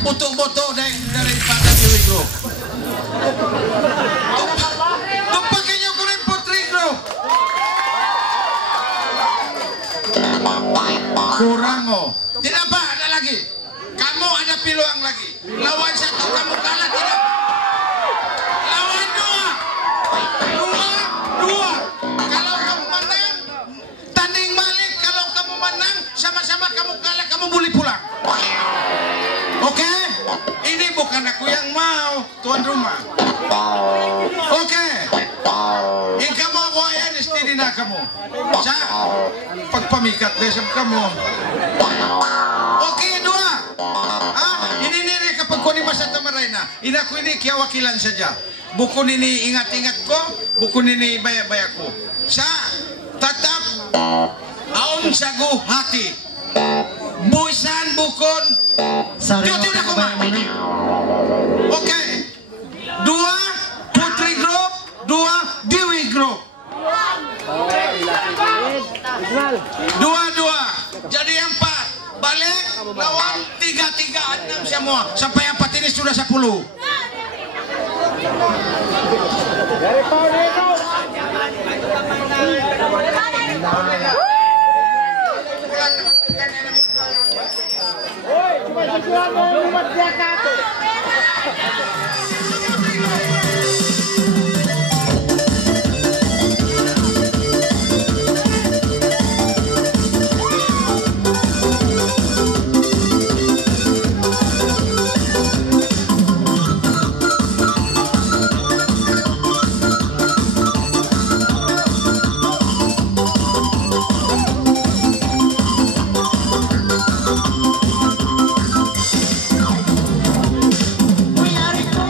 butuh-butuh daripada Dewi Group. Tuh pakainya kurang Putri Group. Kurang oh. Tidak apa, ada lagi. Kamu ada peluang lagi. Lawan satu kamu kalah tidak. Lawan dua. Kalau kamu menang, tanding balik. Kalau kamu menang, sama-sama kamu kalah, kamu boleh pulang. Oke? Ini bukan aku yang mau, tuan rumah. Oke? Yang kamu aku ayah di sini nak kamu. Sa, pagpamikat desem kamu. Oke, dua. Ini kapag ko ni Masa Tamarayna, inaku ini kiawakilan saja. Buku ini ingat-ingat ko, buku ini bayar-bayar ko. Sa, tetap aon sagu hati. Buisan bukon. Tiyo na kuma. Oke. Dua Putri Group, dua Dewi Group. Dua. Jadi 4. Balik lawan 3-6 semua. Sampai 4 ini sudah 10. Dari Paulino. Cuma sesuatu umat Jakarta. Kuyari ko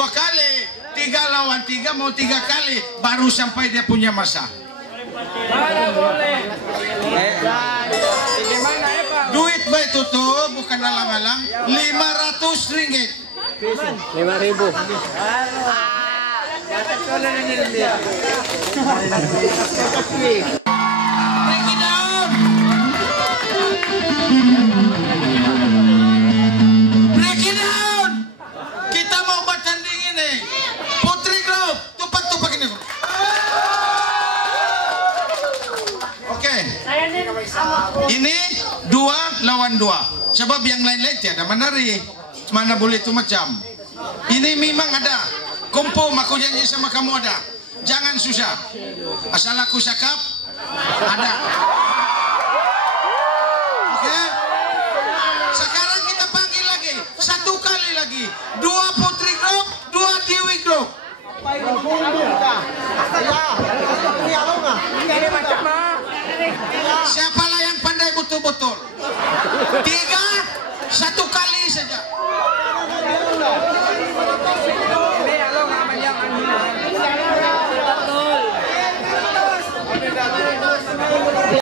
2 kali. 3 lawan 3 mau 3 kali. Baru sampai dia punya masa. Duit baik tutup, bukan alang-alang. 500 ringgit. 5.000. Break it down. Break it down. Kita mau bertanding ini. Putri Group, tupak-tupak ini. Oke. Ini 2 lawan 2. Sebab yang lain-lain tiada menari. Mana boleh itu macam. Ini memang ada. Kumpul, aku janji sama kamu ada. Jangan susah. Asal aku cakap, ada. Oke? Sekarang kita panggil lagi. 1 kali lagi. 2 Putri Group, 2 Dewi Group. Siapalah yang pandai betul-betul? 3